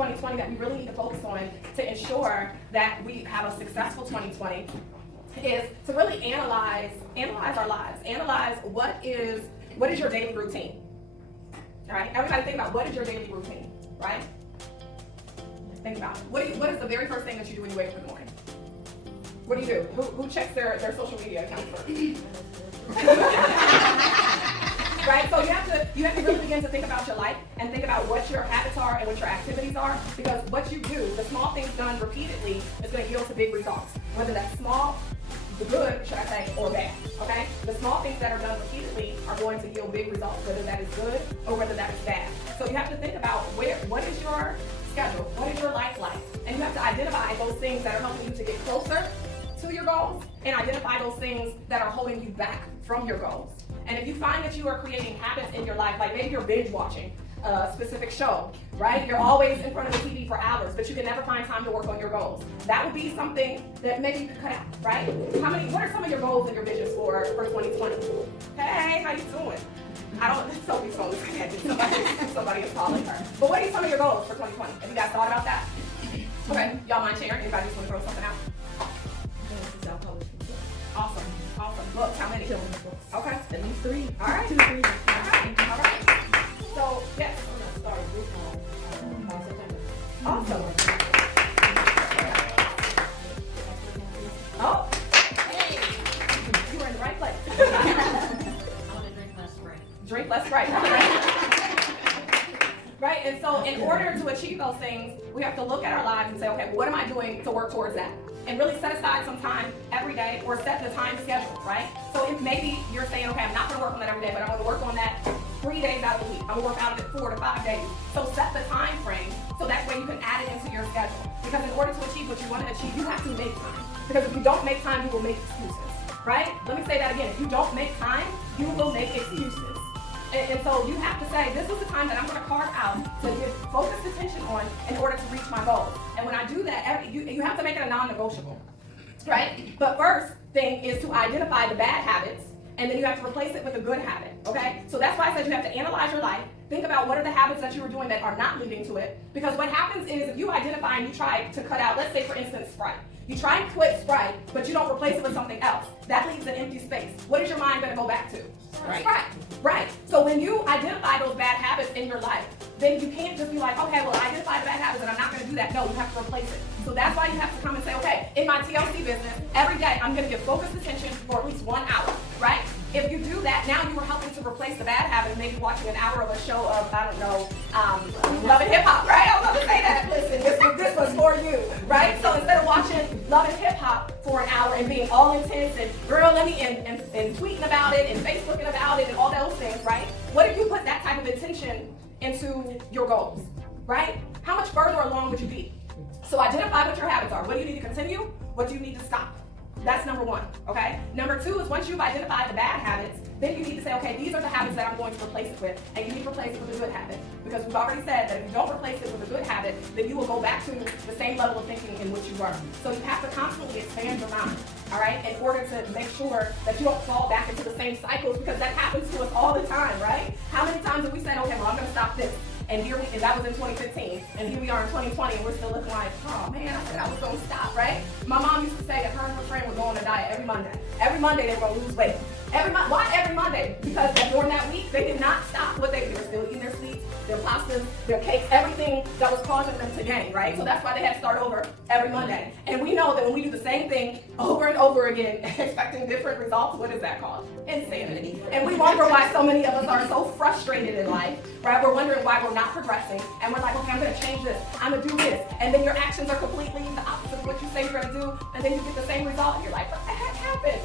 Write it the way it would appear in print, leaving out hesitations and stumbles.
2020 that we really need to focus on to ensure that we have a successful 2020 is to really analyze our lives. Analyze what is your daily routine. All right, everybody think about what is your daily routine, right? Think about it. What is the very first thing that you do when you wake up in the morning? What do you do? Who checks their social media accounts first? Right? So you have to really begin to think about your life and think about what your habits are and what your activities are, because what you do, the small things done repeatedly, is going to yield to big results. Whether that's small, the good, should I say, or bad. Okay? The small things that are done repeatedly are going to yield big results, whether that is good or whether that is bad. So you have to think about what is your schedule, what is your life like, and you have to identify those things that are helping you to get closer to your goals and identify those things that are holding you back from your goals. And if you find that you are creating habits in your life, like maybe you're binge watching a specific show, right? You're always in front of the TV for hours, but you can never find time to work on your goals. That would be something that maybe you could cut out, right? What are some of your goals and your visions for 2020? Hey, how you doing? Sophie's phone is connected. Somebody is calling her. But what are some of your goals for 2020? Have you guys thought about that? Okay, y'all mind sharing? Anybody just want to throw something out? Awesome. Books, how many? Okay. At least 3. All right. 2 to 3. All right. So, yes. I'm gonna start a group home September. Awesome. Oh. Hey. You were in the right place. I want to drink less Sprite. Drink less Sprite. Right? And so in order to achieve those things, we have to look at our lives and say, okay, what am I doing to work towards that? And really set aside some time every day, or set the time schedule, right? So if maybe you're saying, okay, I'm not going to work on that every day, but I'm going to work on that 3 days out of the week. I'm going to work out of it 4 to 5 days. So set the time frame so that way you can add it into your schedule. Because in order to achieve what you want to achieve, you have to make time. Because if you don't make time, you will make excuses, right? Let me say that again. If you don't make time, you will make excuses. And so you have to say, this is the time that I'm going to carve out to give focused attention on in order to reach my goals. And when I do that, you have to make it a non-negotiable, right? But first thing is to identify the bad habits, and then you have to replace it with a good habit, okay? So that's why I said you have to analyze your life, think about what are the habits that you are doing that are not leading to it. Because what happens is if you identify and you try to cut out, let's say for instance, Sprite. You try and quit Sprite, but you don't replace it with something else. That leaves an empty space. What is your mind going to go back to? Right. Sprite. Right. So when you identify those bad habits in your life, then you can't just be like, okay, well, I identify the bad habits and I'm not going to do that. No, you have to replace it. So that's why you have to come and say, okay, in my TLC business, every day I'm going to give focused attention for at least 1 hour, right? If you do that, now you are helping to replace the bad habit, maybe watching an hour of a show of, I don't know, Love and Hip Hop, right? I was about to say that. Listen, this was for you, right? So instead of watching Love and Hip Hop for an hour and being all intense and girl, let me and tweeting about it and Facebooking about it and all those things, right? What if you put that type of intention into your goals, right? How much further along would you be? So identify what your habits are. What do you need to continue? What do you need to stop? That's number 1, okay? Number 2 is once you've identified the bad habits, then you need to say, okay, these are the habits that I'm going to replace it with, and you need to replace it with a good habit. Because we've already said that if you don't replace it with a good habit, then you will go back to the same level of thinking in which you were. So you have to constantly expand your mind, all right, in order to make sure that you don't fall back into the same cycles, because that happens to us all the time, right? How many times have we said, okay, well, I'm going to stop this? And that was in 2015, and here we are in 2020, and we're still looking like, oh man, I said I was going to stop, right? My mom used to say that her and her friend would go on a diet every Monday. Every Monday they were going to lose weight. Why every Monday? Because during that week, they did not stop what they were still eating their sweets, their pastas, their cakes, everything that was causing them to gain, right? So that's why they had to start over every Monday. And we know that when we do the same thing over and over again, expecting different results, what is that called? Insanity. And we wonder why so many of us are so frustrated in life, right? We're wondering why we're not progressing, and we're like, okay, I'm going to change this, I'm going to do this, and then your actions are completely the opposite of what you say you're going to do, and then you get the same result, and you're like, what the heck happened?